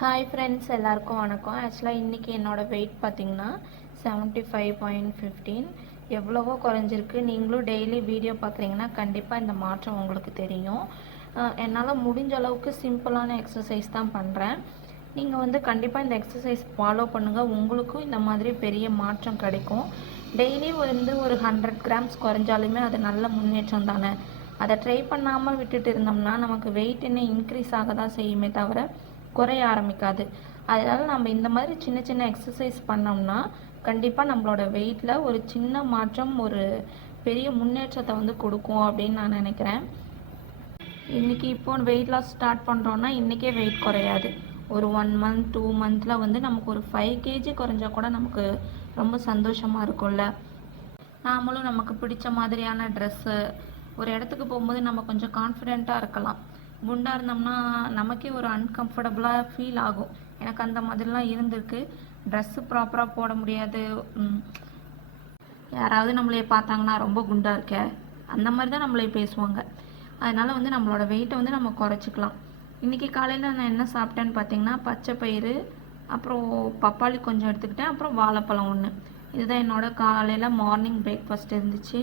Hi friends, எல்லாருக்கும் வணக்கம். ஆக்சுவலாக இன்றைக்கி என்னோடய வெயிட் பார்த்திங்கன்னா 75.15 எவ்வளவோ குறைஞ்சிருக்கு. நீங்களும் டெய்லி வீடியோ பார்க்குறீங்கன்னா கண்டிப்பாக இந்த மாற்றம் உங்களுக்கு தெரியும். என்னால் முடிஞ்ச அளவுக்கு சிம்பிளான எக்ஸசைஸ் தான் பண்ணுறேன். நீங்கள் கண்டிப்பாக இந்த எக்ஸசைஸ் ஃபாலோ பண்ணுங்கள். உங்களுக்கும் இந்த மாதிரி பெரிய மாற்றம் கிடைக்கும். டெய்லி ஒரு 100 கிராம்ஸ் குறைஞ்சாலுமே அது நல்ல முன்னேற்றம் தானே. அதை ட்ரை பண்ணாமல் விட்டுட்டு இருந்தோம்னா நமக்கு வெயிட் இன்னும் இன்க்ரீஸ் ஆக தான் செய்யுமே தவிர குறைய ஆரம்பிக்காது. அதனால் நம்ம இந்த மாதிரி சின்ன சின்ன எக்ஸசைஸ் பண்ணோம்னா கண்டிப்பாக நம்மளோட வெயிட்டில் ஒரு சின்ன மாற்றம் ஒரு பெரிய முன்னேற்றத்தை கொடுக்கும் அப்படின்னு நான் நினைக்கிறேன். இன்றைக்கி வெயிட் லாஸ் ஸ்டார்ட் பண்ணுறோன்னா இன்றைக்கே வெயிட் குறையாது. ஒரு 1 மந்த் 2 மந்தில் நமக்கு ஒரு 5 kg குறைஞ்சா கூட நமக்கு ரொம்ப சந்தோஷமாக இருக்கும்ல. நாமளும் நமக்கு பிடிச்ச மாதிரியான ட்ரெஸ்ஸு, ஒரு இடத்துக்கு போகும்போது நம்ம கொஞ்சம் கான்ஃபிடெண்ட்டாக இருக்கலாம். குண்டாக இருந்தோம்னா நமக்கே ஒரு அன்கம்ஃபர்டபுளாக ஃபீல் ஆகும். எனக்கு அந்த மாதிரிலாம் இருந்திருக்கு. ட்ரெஸ்ஸு ப்ராப்பராக போட முடியாது. யாராவது நம்மளே பார்த்தாங்கன்னா ரொம்ப குண்டாக இருக்க அந்த மாதிரி தான் நம்மளே பேசுவாங்க. அதனால் நம்மளோட வெயிட்டை நம்ம குறைச்சிக்கலாம். இன்றைக்கி காலையில் நான் என்ன சாப்பிட்டேன்னு பார்த்தீங்கன்னா, பச்சை பயிறு, அப்புறம் பப்பாளி கொஞ்சம் எடுத்துக்கிட்டேன், அப்புறம் வாழைப்பழம் 1. இதுதான் என்னோடய காலையில் மார்னிங் பிரேக்ஃபாஸ்ட் இருந்துச்சு.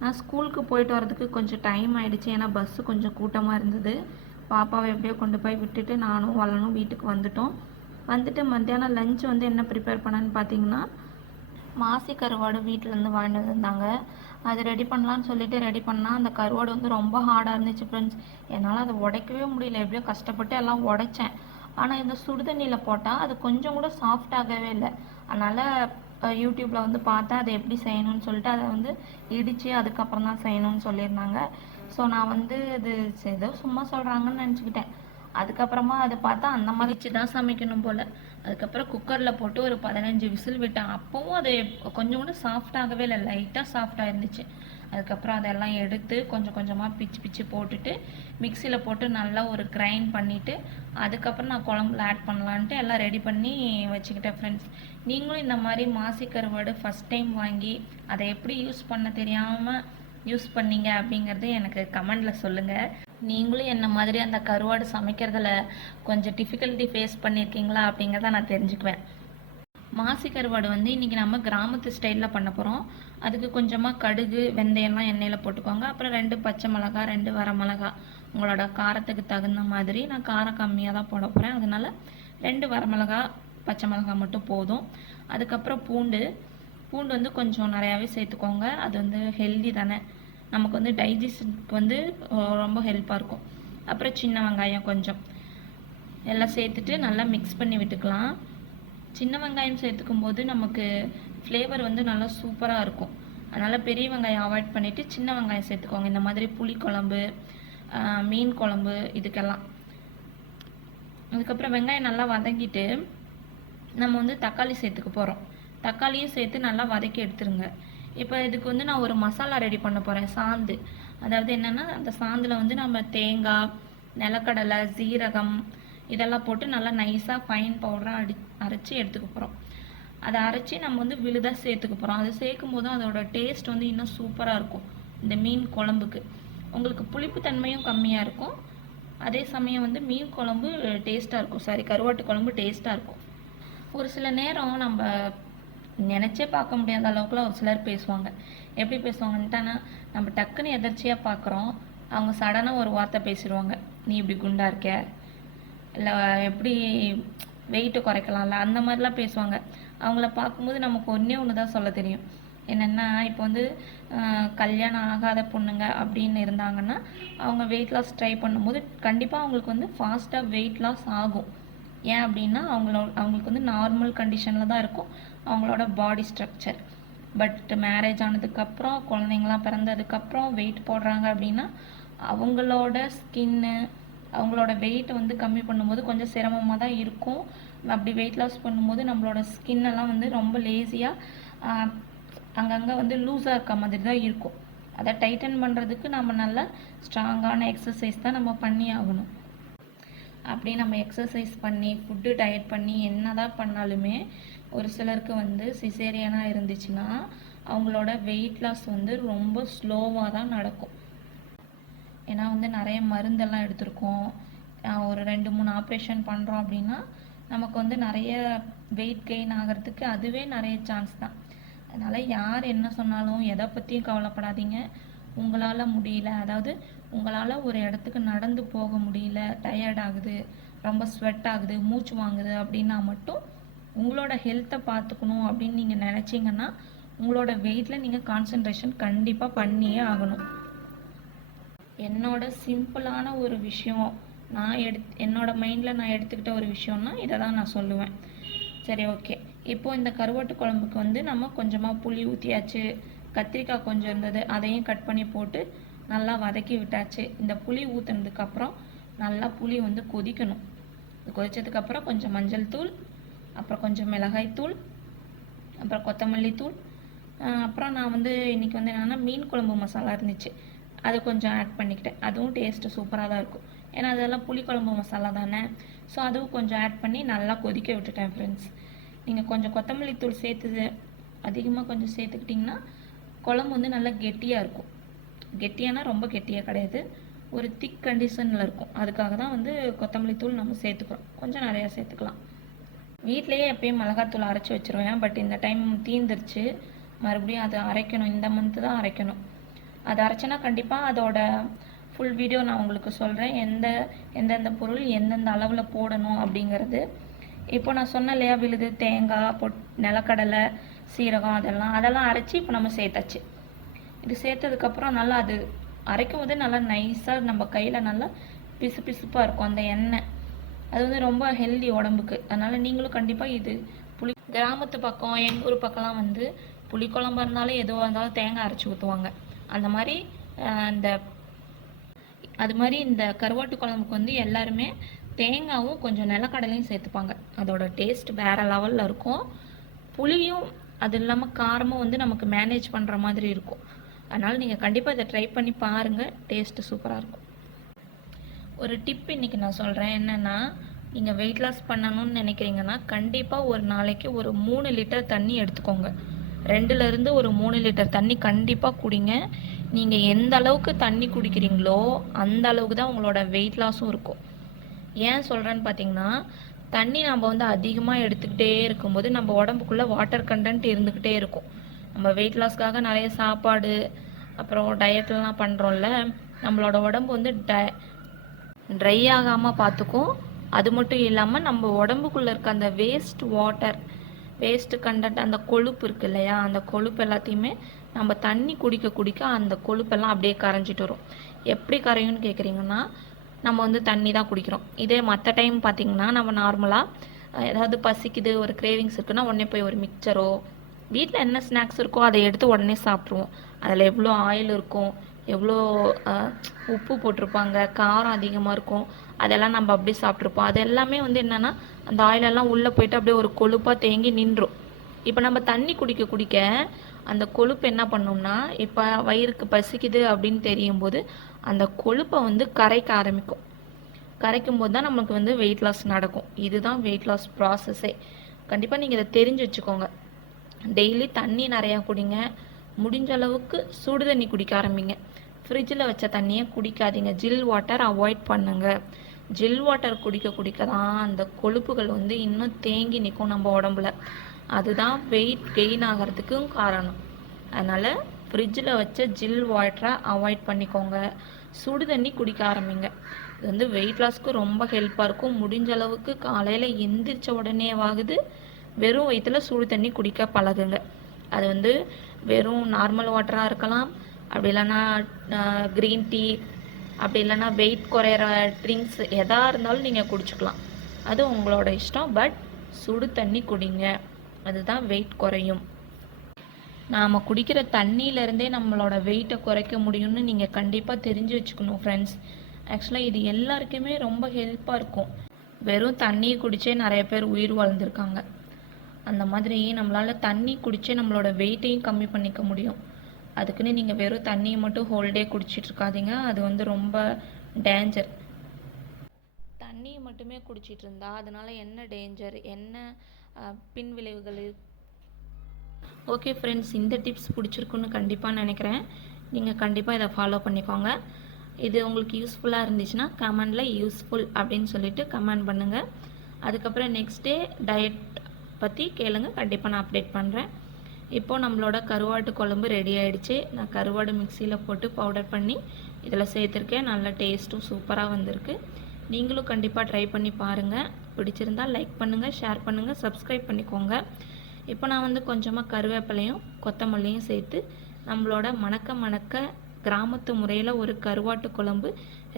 நான் ஸ்கூலுக்கு போயிட்டு வரதுக்கு கொஞ்சம் டைம் ஆகிடுச்சு. ஏன்னா பஸ்ஸு கொஞ்சம் கூட்டமாக இருந்தது. பாப்பாவை எப்படியோ கொண்டு போய் விட்டுட்டு நானும் வளனும் வீட்டுக்கு வந்துட்டு மத்தியானம் லஞ்ச் என்ன ப்ரிப்பேர் பண்ணேன்னு பார்த்தீங்கன்னா, மாசி கருவாடு வீட்டிலேருந்து வாங்கிட்டு வந்திருந்தாங்க. அது ரெடி பண்ணலான்னு சொல்லிட்டு ரெடி பண்ணால் அந்த கருவாடு ரொம்ப ஹார்டாக இருந்துச்சு ஃப்ரெண்ட்ஸ். என்னால் அதை உடைக்கவே முடியல. எப்படியோ கஷ்டப்பட்டு எல்லாம் உடைச்சேன். ஆனால் இந்த சுடுதண்ணியில் போட்டால் அது கொஞ்சம் கூட சாஃப்டாகவே இல்லை. அதனால் யூடியூப்பில் பார்த்தேன் அதை எப்படி செய்யணும்னு சொல்லிட்டு அதை இடித்து அதுக்கப்புறம் தான் செய்யணும்னு சொல்லியிருந்தாங்க. ஸோ நான் இது ஏதோ சும்மா சொல்கிறாங்கன்னு நினச்சிக்கிட்டேன். அதுக்கப்புறமா அதை பார்த்தா அந்த மாதிரி வச்சு தான் சமைக்கணும் போல். அதுக்கப்புறம் குக்கரில் போட்டு ஒரு 15 விசில் விட்டேன். அப்போவும் அது கொஞ்சம் கூட சாஃப்டாகவே இல்லை, லைட்டாக சாஃப்டாக இருந்துச்சு. அதுக்கப்புறம் அதெல்லாம் எடுத்து கொஞ்சம் கொஞ்சமாக பிச்சு போட்டுட்டு மிக்சியில் போட்டு நல்லா ஒரு கிரைண்ட் பண்ணிவிட்டு அதுக்கப்புறம் நான் குழம்புல ஆட் பண்ணலான்ட்டு எல்லாம் ரெடி பண்ணி வச்சுக்கிட்டேன் ஃப்ரெண்ட்ஸ். நீங்களும் இந்த மாதிரி மாசி கருவாடு ஃபஸ்ட் டைம் வாங்கி அதை எப்படி யூஸ் பண்ண தெரியாமல் யூஸ் பண்ணீங்க அப்படிங்கிறது எனக்கு கமெண்டில் சொல்லுங்கள். நீங்களும் என்ன மாதிரி அந்த கருவாடு சமைக்கிறதுல கொஞ்சம் டிஃபிகல்ட்டி ஃபேஸ் பண்ணியிருக்கீங்களா அப்படிங்கிறத நான் தெரிஞ்சுக்குவேன். மாசி கருவாடு இன்றைக்கி நம்ம கிராமத்து ஸ்டைலில் பண்ண போகிறோம். அதுக்கு கொஞ்சமாக கடுகு, வெந்தயம்லாம் எண்ணெயில் போட்டுக்கோங்க. அப்புறம் 2 பச்சை மிளகா, 2 வரமிளகா, உங்களோட காரத்துக்கு தகுந்த மாதிரி. நான் காரம் கம்மியாக தான் போட போகிறேன். அதனால் 2 வரமிளகா, பச்சை மிளகா மட்டும் போதும். அதுக்கப்புறம் பூண்டு கொஞ்சம் நிறையாவே சேர்த்துக்கோங்க. அது ஹெல்தி தானே, நமக்கு டைஜஷனுக்கு ரொம்ப ஹெல்ப்பாக இருக்கும். அப்புறம் சின்ன வெங்காயம் கொஞ்சம் எல்லாம் சேர்த்துட்டு நல்லா மிக்ஸ் பண்ணி விட்டுக்கலாம். சின்ன வெங்காயம் சேர்த்துக்கும் போது நமக்கு ஃப்ளேவர் நல்லா சூப்பராக இருக்கும். அதனால் பெரிய வெங்காயம் அவாய்ட் பண்ணிவிட்டு சின்ன வெங்காயம் சேர்த்துக்கோங்க. இந்த மாதிரி புளி குழம்பு, மீன் குழம்பு இதுக்கெல்லாம். அதுக்கப்புறம் வெங்காயம் நல்லா வதங்கிட்டு நம்ம தக்காளி சேர்த்துக்க போகிறோம். தக்காளியும் சேர்த்து நல்லா வதக்கி எடுத்துருங்க. இப்போ இதுக்கு நான் ஒரு மசாலா ரெடி பண்ண போகிறேன். சாந்து, அதாவது என்னென்னா அந்த சாந்தில் நம்ம தேங்காய், நிலக்கடலை, சீரகம் இதெல்லாம் போட்டு நல்லா நைஸாக ஃபைன் பவுடராக அரைச்சி எடுத்துக்க போகிறோம். அதை அரைச்சி நம்ம விழுதாக சேர்த்துக்க போகிறோம். அது சேர்க்கும் போதும் அதோட டேஸ்ட் இன்னும் சூப்பராக இருக்கும். இந்த மீன் குழம்புக்கு உங்களுக்கு புளிப்பு தன்மையும் கம்மியாக இருக்கும். அதே சமயம் மீன் குழம்பு டேஸ்ட்டாக இருக்கும். கருவாட்டு குழம்பு டேஸ்ட்டாக இருக்கும். ஒரு சில நேரம் நம்ம நினச்சே பார்க்க முடியாத அளவுக்குலாம் ஒரு சிலர் பேசுவாங்க. எப்படி பேசுவாங்கன்ட்டானா, நம்ம டக்குன்னு எதர்ச்சியாக பார்க்குறோம், அவங்க சடனாக ஒரு வார்த்தை பேசிடுவாங்க. நீ இப்படி குண்டாக இருக்க, இல்லை எப்படி வெயிட்டு குறைக்கலாம்ல, அந்த மாதிரிலாம் பேசுவாங்க. அவங்கள பார்க்கும்போது நமக்கு ஒன்று தான் சொல்ல தெரியும். என்னென்னா, இப்போ கல்யாணம் ஆகாத பொண்ணுங்க அப்படின்னு இருந்தாங்கன்னா அவங்க வெயிட் லாஸ் ட்ரை பண்ணும்போது கண்டிப்பாக அவங்களுக்கு ஃபாஸ்ட்டாக வெயிட் லாஸ் ஆகும். ஏன் அப்படின்னா அவங்களுக்கு நார்மல் கண்டிஷனில் தான் இருக்கும் அவங்களோட பாடி ஸ்ட்ரக்சர். பட் மேரேஜ் ஆனதுக்கப்புறம், குழந்தைங்களாம் பிறந்ததுக்கப்புறம் வெயிட் போடுறாங்க அப்படின்னா அவங்களோட ஸ்கின்னு, அவங்களோட வெயிட்டை கம்மி பண்ணும்போது கொஞ்சம் சிரமமாக தான் இருக்கும். அப்படி வெயிட் லாஸ் பண்ணும்போது நம்மளோட ஸ்கின்னெல்லாம் ரொம்ப லேசியாக அங்கங்கே லூஸாக இருக்க மாதிரி தான் இருக்கும். அதை டைட்டன் பண்ணுறதுக்கு நம்ம நல்ல ஸ்ட்ராங்கான எக்ஸசைஸ் தான் நம்ம பண்ணி ஆகணும். அப்படி நம்ம எக்ஸசைஸ் பண்ணி ஃபுட்டு டயட் பண்ணி என்ன தான் பண்ணாலுமே ஒரு சிலருக்கு சிசேரியனாக இருந்துச்சுன்னா அவங்களோட வெயிட் லாஸ் ரொம்ப ஸ்லோவாக தான் நடக்கும். ஏன்னா நிறைய மருந்தெல்லாம் எடுத்திருக்கோம். ஒரு 2-3 ஆப்ரேஷன் பண்ணுறோம் அப்படின்னா நமக்கு வந்து நிறைய வெயிட் கெயின் ஆகிறதுக்கு அதுவே நிறைய சான்ஸ் தான். அதனால் யார் என்ன சொன்னாலும் எதை பற்றியும் கவலைப்படாதீங்க. உங்களால் முடியல, அதாவது உங்களால் ஒரு இடத்துக்கு நடந்து போக முடியல, டயர்ட் ஆகுது, ரொம்ப ஸ்வெட் ஆகுது, மூச்சு வாங்குது அப்படின்னா மட்டும் உங்களோட ஹெல்த்தை பார்த்துக்கணும் அப்படின்னு நீங்கள் நினச்சிங்கன்னா உங்களோட வெயிட்டில் நீங்கள் கான்சன்ட்ரேஷன் கண்டிப்பாக பண்ணியே ஆகணும். என்னோட சிம்பிளான ஒரு விஷயம், என்னோட மைண்டில் நான் எடுத்துக்கிட்ட ஒரு விஷயம்னா இதை தான் நான் சொல்லுவேன். சரி, ஓகே. இப்போது இந்த கருவாட்டு குழம்புக்கு வந்து நம்ம கொஞ்சமாக புளி ஊற்றியாச்சு, கத்திரிக்காய் கொஞ்சம் இருந்தது அதையும் கட் பண்ணி போட்டு நல்லா வதக்கி விட்டாச்சு. இந்த புளி ஊற்றுனதுக்கப்புறம் நல்லா புளி வந்து கொதிக்கணும். கொதிச்சதுக்கப்புறம் கொஞ்சம் மஞ்சள் தூள், அப்புறம் கொஞ்சம் மிளகாய் தூள், அப்புறம் கொத்தமல்லி தூள், அப்புறம் நான் வந்து இன்றைக்கி வந்து என்னென்னா மீன் குழம்பு மசாலா இருந்துச்சு, அது கொஞ்சம் ஆட் பண்ணிக்கிட்டேன். அதுவும் டேஸ்ட்டு சூப்பராக தான் இருக்கும், ஏன்னா அதெல்லாம் புளிக்குழம்பு மசாலா தானே. ஸோ அதுவும் கொஞ்சம் ஆட் பண்ணி நல்லா கொதிக்க விட்டுட்டேன் ஃப்ரெண்ட்ஸ். நீங்கள் கொஞ்சம் கொத்தமல்லி தூள் அதிகமாக கொஞ்சம் சேர்த்துக்கிட்டிங்கன்னா குழம்பு வந்து நல்லா கெட்டியாக இருக்கும். கெட்டியானா ரொம்ப கெட்டியாக கிடையாது, ஒரு திக் கண்டிஷனில் இருக்கும். அதுக்காக தான் வந்து கொத்தமல்லி தூள் நம்ம சேர்த்துக்கிறோம், கொஞ்சம் நிறையா சேர்த்துக்கலாம். வீட்டிலையே எப்பயும் மிளகாத்தூள் அரைச்சி வச்சுருவேன், பட் இந்த டைம் தீந்துருச்சு. மறுபடியும் அதை அரைக்கணும், இந்த மந்த்து தான் அரைக்கணும். அதை அரைச்சேன்னா கண்டிப்பாக அதோட ஃபுல் வீடியோ நான் உங்களுக்கு சொல்கிறேன், எந்தெந்த பொருள் எந்தெந்த அளவில் போடணும் அப்படிங்கிறது. இப்போ நான் சொன்ன இல்லையா, விழுது, தேங்காய், நிலக்கடலை, சீரகம், அதெல்லாம் அரைச்சி இப்போ நம்ம சேர்த்தாச்சு. இது சேர்த்ததுக்கப்புறம் நல்லா அது அரைக்கும் போது நல்லா நைஸாக நம்ம கையில் நல்லா பிசு பிசுப்பாக இருக்கும் அந்த எண்ணெய். அது வந்து ரொம்ப ஹெல்தி உடம்புக்கு. அதனால் நீங்களும் கண்டிப்பாக இது கிராமத்து பக்கம், எங்கள் ஊர் பக்கம்லாம் வந்து புளிக்குழம்பு இருந்தாலும் எதுவாக இருந்தாலும் தேங்காய் அரைச்சி ஊற்றுவாங்க. அந்த மாதிரி அது மாதிரி இந்த கருவாட்டு குழம்புக்கு வந்து எல்லாருமே தேங்காயும் கொஞ்சம் நிலக்கடலையும் சேர்த்துப்பாங்க. அதோட டேஸ்ட் வேறு லெவலில் இருக்கும். புளியும் அது இல்லாமல் காரமும் வந்து நமக்கு மேனேஜ் பண்ணுற மாதிரி இருக்கும். அதனால் நீங்கள் கண்டிப்பாக இதை ட்ரை பண்ணி பாருங்கள், டேஸ்ட்டு சூப்பராக இருக்கும். ஒரு டிப் இன்றைக்கி நான் சொல்கிறேன். என்னென்னா, நீங்கள் வெயிட் லாஸ் பண்ணணும்னு நினைக்கிறீங்கன்னா கண்டிப்பாக ஒரு நாளைக்கு ஒரு 3 லிட்டர் தண்ணி எடுத்துக்கோங்க. 2லேருந்து ஒரு 3 லிட்டர் தண்ணி கண்டிப்பாக குடிங்க. நீங்கள் எந்த அளவுக்கு தண்ணி குடிக்கிறீங்களோ அந்த அளவுக்கு தான் உங்களோட வெயிட் லாஸும் இருக்கும். ஏன் சொல்கிறேன்னு பார்த்தீங்கன்னா, தண்ணி நம்ம வந்து அதிகமாக எடுத்துக்கிட்டே இருக்கும்போது நம்ம உடம்புக்குள்ளே வாட்டர் கண்டென்ட் இருந்துக்கிட்டே இருக்கும். நம்ம வெயிட் லாஸ்க்காக நிறைய சாப்பாடு அப்புறம் டயட்லாம் பண்ணுறோம்ல, நம்மளோட உடம்பு வந்து ட்ரை ஆகாமல் பார்த்துக்கும். அது மட்டும் இல்லாமல் நம்ம உடம்புக்குள்ளே இருக்க அந்த வேஸ்ட்டு கண்டென்ட், அந்த கொழுப்பு இருக்குது இல்லையா, அந்த கொழுப்பு எல்லாத்தையுமே நம்ம தண்ணி குடிக்க குடிக்க அந்த கொழுப்பெல்லாம் அப்படியே கரைஞ்சிட்டு வரும். எப்படி கரையும்னு கேட்குறீங்கன்னா, நம்ம வந்து தண்ணி தான் குடிக்கிறோம். இதே மற்ற டைம் பார்த்திங்கன்னா நம்ம நார்மலாக ஏதாவது பசிக்குது, ஒரு கிரேவிங்ஸ் இருக்குன்னா உடனே போய் ஒரு மிக்சரோ, வீட்டில் என்ன ஸ்நாக்ஸ் இருக்கோ அதை எடுத்து உடனே சாப்பிட்ருவோம். அதில் எவ்வளோ ஆயில் இருக்கும், எவ்வளோ உப்பு போட்டிருப்பாங்க, காரம் அதிகமாக இருக்கும், அதெல்லாம் நம்ம அப்படியே சாப்பிட்ருப்போம். அது எல்லாமே வந்து என்னென்னா அந்த ஆயிலெல்லாம் உள்ளே போயிட்டு அப்படியே ஒரு கொழுப்பாக தேங்கி நின்றும். இப்போ நம்ம தண்ணி குடிக்க குடிக்க அந்த கொழுப்பு என்ன பண்ணோம்னா, இப்போ வயிறுக்கு பசிக்குது அப்படின்னு தெரியும் போது அந்த கொழுப்பை வந்து கரைக்க ஆரம்பிக்கும். கரைக்கும் போது தான் நமக்கு வந்து வெயிட் லாஸ் நடக்கும். இதுதான் வெயிட் லாஸ் ப்ராசஸே. கண்டிப்பாக நீங்கள் இதை தெரிஞ்சு வச்சுக்கோங்க. டெய்லி தண்ணி நிறையா குடிங்க. முடிஞ்ச அளவுக்கு சுடு தண்ணி குடிக்க ஆரம்பிங்க. ஃப்ரிட்ஜில் வச்ச தண்ணியை குடிக்காதீங்க. ஜில் வாட்டர் அவாய்ட் பண்ணுங்க. ஜில் வாட்டர் குடிக்க குடிக்க தான் அந்த கொழுப்புகள் வந்து இன்னும் தேங்கி நிற்கும் நம்ம உடம்புல. அதுதான் வெயிட் கெயின் ஆகிறதுக்கும் காரணம். அதனால் ஃப்ரிட்ஜில் வச்ச ஜில் வாட்டரை அவாய்ட் பண்ணிக்கோங்க. சுடு தண்ணி குடிக்க ஆரம்பிங்க. இது வந்து வெயிட் லாஸ்க்கு ரொம்ப ஹெல்ப்பாக இருக்கும். முடிஞ்ச அளவுக்கு காலையில் எந்திரிச்ச உடனேவாகுது வெறும் வயிற்றில் சுடு தண்ணி குடிக்க பழகுங்க. அது வந்து வெறும் நார்மல் வாட்டராக இருக்கலாம், அப்படி இல்லைன்னா க்ரீன் டீ, அப்படி இல்லைன்னா வெயிட் குறையிற ட்ரிங்க்ஸ் எதாக இருந்தாலும் நீங்கள் குடிச்சுக்கலாம். அது உங்களோட இஷ்டம். பட் சுடு தண்ணி குடிங்க, அதுதான் வெயிட் குறையும். நாம் குடிக்கிற தண்ணியிலேருந்தே நம்மளோட வெயிட்டை குறைக்க முடியும்னு நீங்கள் கண்டிப்பாக தெரிஞ்சு வச்சுக்கணும் ஃப்ரெண்ட்ஸ். ஆக்சுவலாக இது எல்லாருக்குமே ரொம்ப ஹெல்ப்பாக இருக்கும். வெறும் தண்ணியை குடித்தே நிறைய பேர் உயிர் வாழ்ந்துருக்காங்க. அந்த மாதிரி நம்மளால் தண்ணி குடித்தே நம்மளோட வெயிட்டையும் கம்மி பண்ணிக்க முடியும். அதுக்குன்னு நீங்கள் வெறும் தண்ணியை மட்டும் ஹோல்டே குடிச்சிட்டு இருக்காதீங்க, அது வந்து ரொம்ப டேஞ்சர். தண்ணியை மட்டுமே குடிச்சிட்டு இருந்தா அதனால் என்ன டேஞ்சர், என்ன பின் விளைவுகள்? ஓகே ஃப்ரெண்ட்ஸ், இந்த டிப்ஸ் பிடிச்சிருக்குன்னு கண்டிப்பாக நினைக்கிறேன். நீங்கள் கண்டிப்பாக இதை ஃபாலோ பண்ணிக்கோங்க. இது உங்களுக்கு யூஸ்ஃபுல்லாக இருந்துச்சுன்னா கமெண்டில் யூஸ்ஃபுல் அப்படின்னு சொல்லிட்டு கமெண்ட் பண்ணுங்கள். அதுக்கப்புறம் நெக்ஸ்ட் டே டயட் பற்றி கேளுங்க, கண்டிப்பாக நான் அப்டேட் பண்ணுறேன். இப்போது நம்மளோட கருவாட்டு குழம்பு ரெடி ஆகிடுச்சு. நான் கருவாடு மிக்சியில் போட்டு பவுடர் பண்ணி இதில் சேர்த்துருக்கேன். நல்ல டேஸ்ட்டும் சூப்பராக வந்திருக்கு. நீங்களும் கண்டிப்பாக ட்ரை பண்ணி பாருங்கள். பிடிச்சிருந்தால் லைக் பண்ணுங்கள், ஷேர் பண்ணுங்கள், சப்ஸ்கிரைப் பண்ணிக்கோங்க. இப்போ நான் வந்து கொஞ்சமாக கருவேப்பிலையும் கொத்தமல்லியும் சேர்த்து நம்மளோட மணக்க கிராமத்து முறையில் ஒரு கருவாட்டு குழம்பு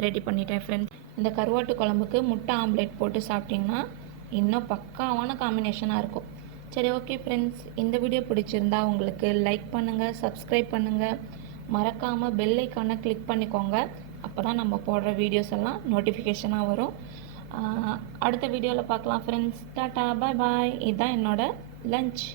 ரெடி பண்ணிட்டேன் ஃப்ரெண்ட்ஸ். இந்த கருவாட்டு குழம்புக்கு முட்டை ஆம்லேட் போட்டு சாப்பிட்டிங்கன்னா இன்னும் பக்காவான காம்பினேஷனாக இருக்கும். சரி, ஓகே ஃப்ரெண்ட்ஸ், இந்த வீடியோ பிடிச்சிருந்தா உங்களுக்கு லைக் பண்ணுங்கள், சப்ஸ்கிரைப் பண்ணுங்கள், மறக்காமல் பெல் ஐக்கானை கிளிக் பண்ணிக்கோங்க. அப்போ தான் நம்ம போடுற வீடியோஸ் எல்லாம் நோட்டிஃபிகேஷனாக வரும். அடுத்த வீடியோவில் பார்க்கலாம் ஃப்ரெண்ட்ஸ். டாட்டா, பாய் பாய். இதுதான் என்னோட லஞ்ச்.